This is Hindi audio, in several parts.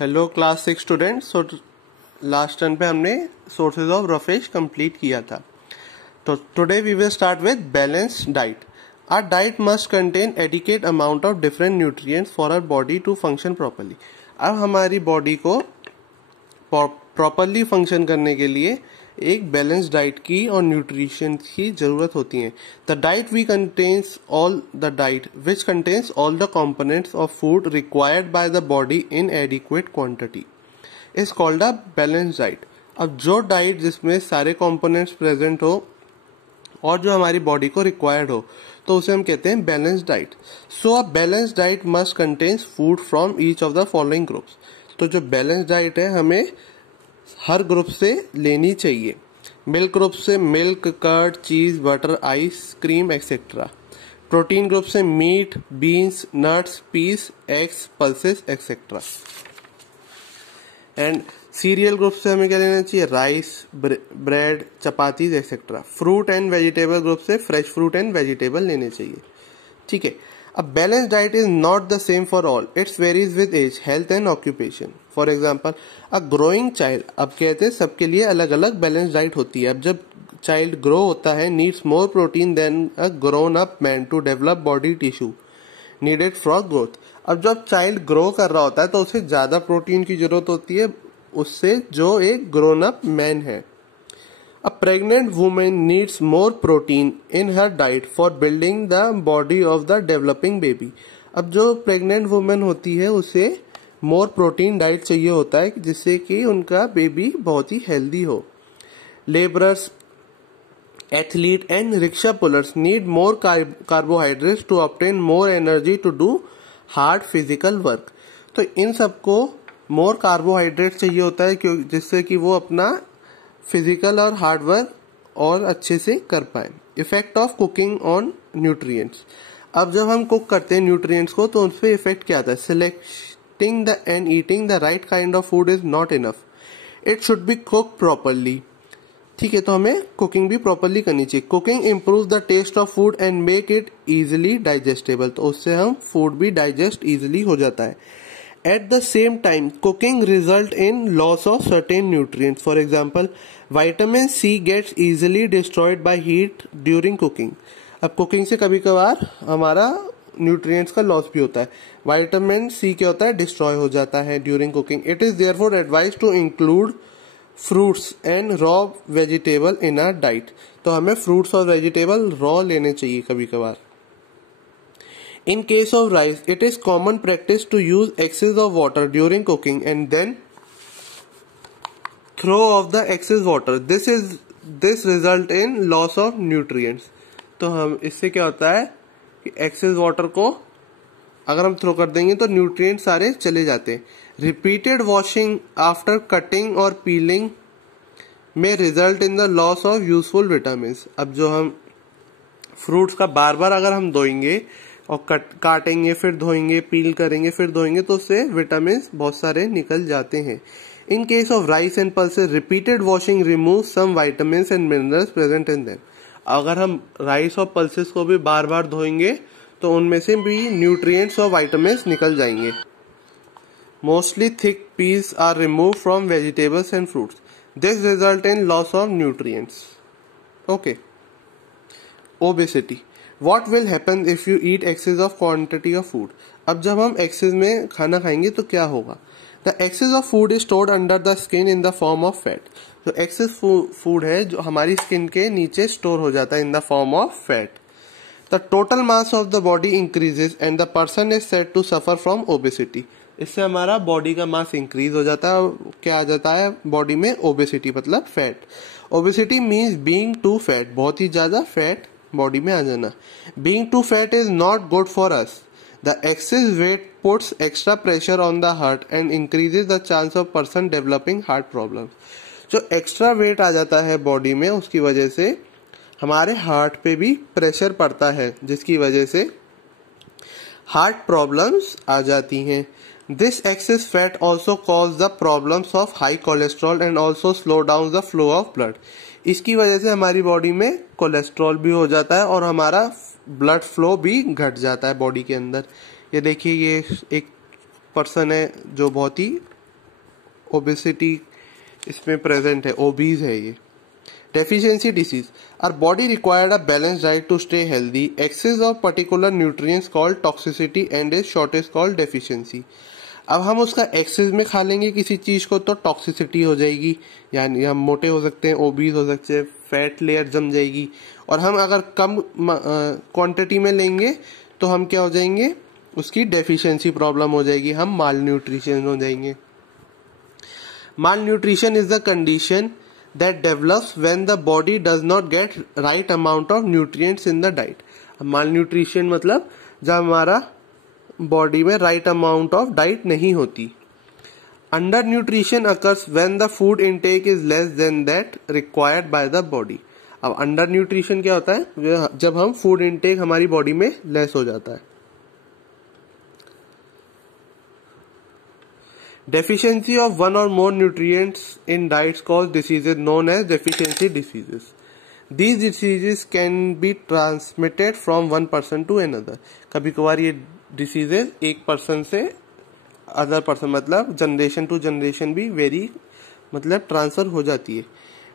Hello class 6 students. Last turn पे हमने सोर्सेज ऑफ रफेज कंप्लीट किया था। तो today we will start with balanced diet. Our diet must contain adequate amount of different nutrients for our body to function properly. अब हमारी बॉडी को प्रॉपरली फंक्शन करने के लिए एक बैलेंस डाइट की और न्यूट्रिशन की जरूरत होती है। The diet we contains all the diet which contains all the components of food required by the body in adequate quantity is called a balance diet. अब जो डाइट जिसमें सारे कंपोनेंट्स प्रेजेंट हो और जो हमारी बॉडी को रिक्वायर्ड हो तो उसे हम कहते हैं balance diet. So a balance diet must contains food from each of the following groups. तो जो बैलेंस डाइट है हमें हर ग्रुप से लेनी चाहिए। मिल्क ग्रुप से milk, curd, cheese, butter, ice cream etcetera. Protein group से meat, beans, nuts, peas, eggs, pulses etcetera. And cereal group से हमें क्या लेना चाहिए? Rice, bread, chapatis etcetera. Fruit and vegetable group से फ्रेश फ्रूट एंड वेजिटेबल लेने चाहिए। ठीक है। A balanced diet is not the same for all. It varies with age, health and occupation. For example, a growing child, अब कहते हैं सबके लिए अलग अलग बैलेंस डाइट होती है। अब जब चाइल्ड ग्रो होता है needs more protein than a grown up man to develop body tissue needed for growth. अब जब चाइल्ड ग्रो कर रहा होता है तो उसे ज्यादा प्रोटीन की जरूरत होती है उससे जो एक ग्रोन अप मैन है। A pregnant woman needs more protein in her diet for building the body of the developing baby. अब जो प्रेग्नेंट वुमेन होती है उसे मोर प्रोटीन डाइट चाहिए होता है जिससे कि उनका बेबी बहुत ही हेल्दी हो। Labourers, athlete and rickshaw pullers need more carbohydrates to obtain more energy to do hard physical work. तो इन सबको मोर कार्बोहाइड्रेट चाहिए होता है जिससे कि वो अपना फिजिकल और हार्ड वर्क और अच्छे से कर पाए। Effect of cooking on nutrients. अब जब हम कुक करते हैं न्यूट्रिएंट्स को तो उस पर इफेक्ट क्या आता है? Selecting the and eating the right kind of food is not enough, it should be cook properly. ठीक है, तो हमें कुकिंग भी प्रॉपरली करनी चाहिए। Cooking improve the taste of food and make it easily digestible. तो उससे हम फूड भी डाइजेस्ट इजिली हो जाता है। At the same time, cooking result in loss of certain nutrients. For example, vitamin C gets easily destroyed by heat during cooking. अब कुकिंग से कभी कभार हमारा न्यूट्रिएंट्स का लॉस भी होता है। विटामिन सी क्या होता है? डिस्ट्रॉय हो जाता है during cooking. It is therefore advise to include fruits and raw vegetable in our diet. तो हमें फ्रूट्स और वेजिटेबल रॉ लेने चाहिए कभी कभार। In case of rice, it is common practice to use excess of water during cooking and then throw off the excess water. This result in loss of nutrients. तो हम इससे क्या होता है कि excess water को अगर हम थ्रो कर देंगे तो न्यूट्रिएंट सारे चले जाते हैं। Repeated washing after cutting or peeling may result in the loss of useful vitamins. अब जो हम फ्रूट्स का बार बार अगर हम धोएंगे और काटेंगे फिर धोएंगे, पील करेंगे फिर धोएंगे तो उससे विटामिन बहुत सारे निकल जाते हैं। In case of rice and pulses, repeated washing remove some vitamins and minerals present in them. अगर हम राइस और पल्सेस को भी बार बार धोएंगे तो उनमें से भी न्यूट्रिएंट्स और विटामिन्स निकल जाएंगे। Mostly thick piece are remove from vegetables and fruits, this result in loss of nutrients. Okay. Obesity. What will happen if you eat excess of quantity of food? अब जब हम excess में खाना खाएंगे तो क्या होगा? The excess of food is stored under the skin in the form of fat. तो excess food है जो हमारी skin के नीचे store हो जाता है in the form of fat. The total mass of the body increases and the person is said to suffer from obesity. इससे हमारा बॉडी का मास इंक्रीज हो जाता है। क्या आ जाता है बॉडी में? ओबेसिटी मतलब fat. Obesity means being too fat, बहुत ही ज्यादा फैट बॉडी में आ जाना। Being too fat is not good for us. The excess weight puts extra pressure on the heart and increases the chance of person developing heart problem. जो एक्स्ट्रा वेट आ जाता है बॉडी में उसकी वजह से हमारे हार्ट पे भी प्रेशर पड़ता है जिसकी वजह से हार्ट प्रॉब्लम्स आ जाती हैं। This access fat also cause the problems of high cholesterol and also slow down the flow of blood. इसकी वजह से हमारी बॉडी में कोलेस्ट्रॉल भी हो जाता है और हमारा ब्लड फ्लो भी घट जाता है बॉडी के अंदर। ये देखिए, ये एक पर्सन है जो बहुत ही ओबेसिटी इसमें प्रेजेंट है, ओबीज है ये। Deficiency disease, our body required a balance diet to stay healthy, excess of particular nutrients called toxicity and is shortage called deficiency. अब हम उसका एक्सेस में खा लेंगे किसी चीज को तो टॉक्सिसिटी हो जाएगी, यानी हम मोटे हो सकते हैं, ओबीज हो सकते हैं, फैट लेयर जम जाएगी। और हम अगर कम क्वांटिटी में लेंगे तो हम क्या हो जाएंगे, उसकी डेफिशिएंसी प्रॉब्लम हो जाएगी, हम माल न्यूट्रिशन हो जाएंगे। Malnutrition is the condition that develops when the body does not get right amount of nutrients in the diet. malnutrition मतलब जब हमारा बॉडी में राइट अमाउंट ऑफ डाइट नहीं होती। Under nutrition occurs when the food intake is less than that required by the body. अब अंडर न्यूट्रिशन क्या होता है, जब हम फूड इनटेक हमारी बॉडी में लेस हो जाता है। Deficiency of one or more nutrients in diets cause diseases known as deficiency diseases. These diseases can be transmitted from one person to another. कभी कभार ये diseases एक person से अदर पर्सन मतलब जनरेशन टू जनरेशन भी वेरी मतलब ट्रांसफर हो जाती है।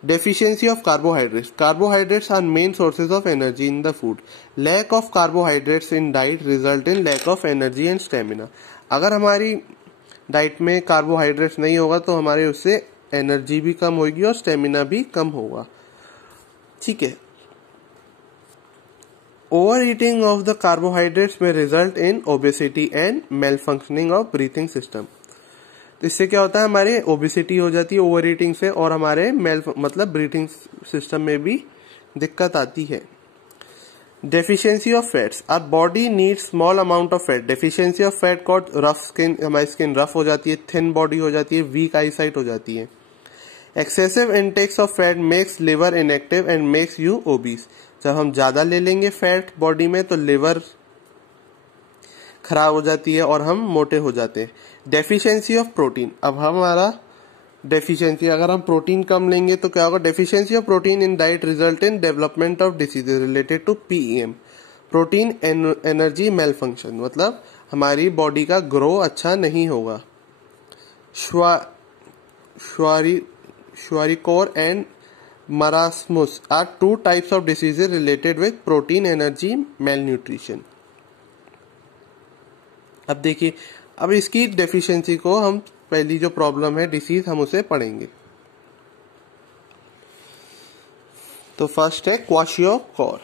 Deficiency of carbohydrates, carbohydrates are main sources of energy in the food. Lack of carbohydrates in diet result in lack of energy and stamina. अगर हमारी डाइट में कार्बोहाइड्रेट्स नहीं होगा तो हमारे उससे एनर्जी भी कम होगी और स्टेमिना भी कम होगा। ठीक है। Over eating of the carbohydrates में result in obesity and malfunctioning of breathing system. इससे क्या होता है, हमारे ओबेसिटी हो जाती है ओवर ईटिंग से और हमारे मतलब ब्रीथिंग सिस्टम में भी दिक्कत आती है। Deficiency of fats, our body needs small amount of fat. Deficiency of fat cause rough skin, हमारी स्किन रफ हो जाती है, थिन बॉडी हो जाती है, वीक आईसाइट हो जाती है। Excessive intakes of fat makes liver inactive and makes you obese. जब हम ज्यादा ले लेंगे फैट बॉडी में तो लिवर खराब हो जाती है और हम मोटे हो जाते हैं। डेफिशिएंसी ऑफ प्रोटीन, अब हमारा डेफिशिएंसी, अगर हम प्रोटीन कम लेंगे तो क्या होगा, deficiency of protein in diet result in development of diseases related to PEM, protein energy malfunction, मतलब हमारी बॉडी का ग्रो अच्छा नहीं होगा। Kwashiorkor and marasmus are two types of diseases related with protein energy malnutrition. अब देखिए, अब इसकी डेफिशिएंसी को हम पहली जो प्रॉब्लम है डिसीज हम उसे पढ़ेंगे। तो फर्स्ट है kwashiorkor.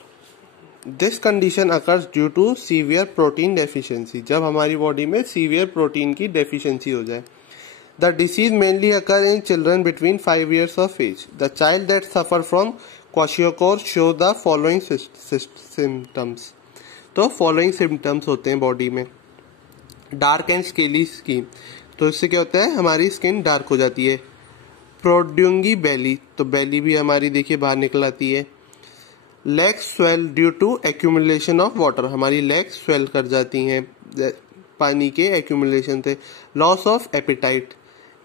This condition occurs due to severe protein deficiency, जब हमारी बॉडी में सीवियर प्रोटीन की डेफिशिएंसी हो जाए। The disease mainly occur in children between 5 years of age. The child that suffer from kwashiorkor show the following symptoms. तो फॉलोइंग सिम्टम्स होते हैं बॉडी में। डार्क एंड स्केली स्किन, तो इससे क्या होता है, हमारी स्किन डार्क हो जाती है। प्रोड्यूंगी बेली, तो बेली भी हमारी देखिए बाहर निकल आती है। Legs swell due to accumulation of water, हमारी लेग्स स्वेल कर जाती हैं पानी के एक्यूमुलेशन से। Loss of appetite.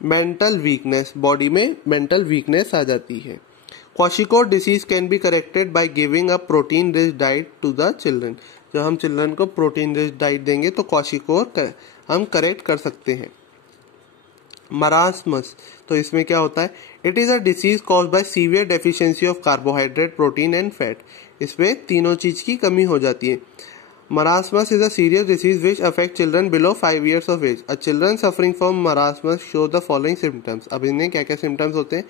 Mental weakness, body में मेंटल वीकनेस आ जाती है। Kwashiorkor disease can be corrected by giving a protein rich diet to the children. जब हम चिल्ड्रन को प्रोटीन रिच डाइट देंगे तो क्वाशियोकोर हम करेक्ट कर सकते हैं। मरास्मस, तो इसमें क्या होता है, it is a disease caused by severe deficiency of carbohydrate, protein and fat. इसमें तीनों चीज की कमी हो जाती है। Marasmus is a serious disease which affects children below 5 years of age. A children suffering from marasmus show the following symptoms. अब इनमें क्या क्या symptoms होते हैं,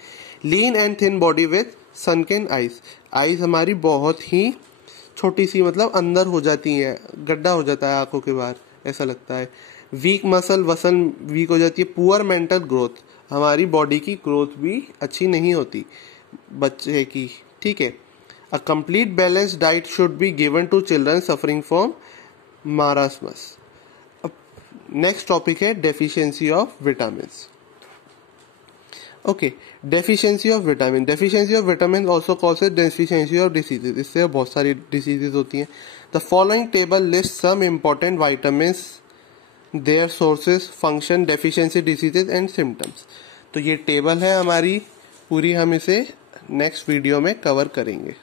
lean and thin body with sunken eyes. eyes हमारी बहुत ही छोटी सी मतलब अंदर हो जाती है, गड्ढा हो जाता है आंखों के बाहर, ऐसा लगता है। वीक मसल वीक हो जाती है। पुअर मेंटल ग्रोथ, हमारी बॉडी की ग्रोथ भी अच्छी नहीं होती बच्चे की। ठीक है। A complete balanced diet should be given to children suffering from marasmus. Next topic है deficiency of vitamins. Okay, deficiency of vitamin. Deficiency of vitamins also causes deficiency of diseases. इससे बहुत सारी diseases होती हैं. The following table lists some important vitamins, their sources, function, deficiency, diseases and symptoms. तो ये टेबल है हमारी पूरी, हम इसे नेक्स्ट वीडियो में कवर करेंगे।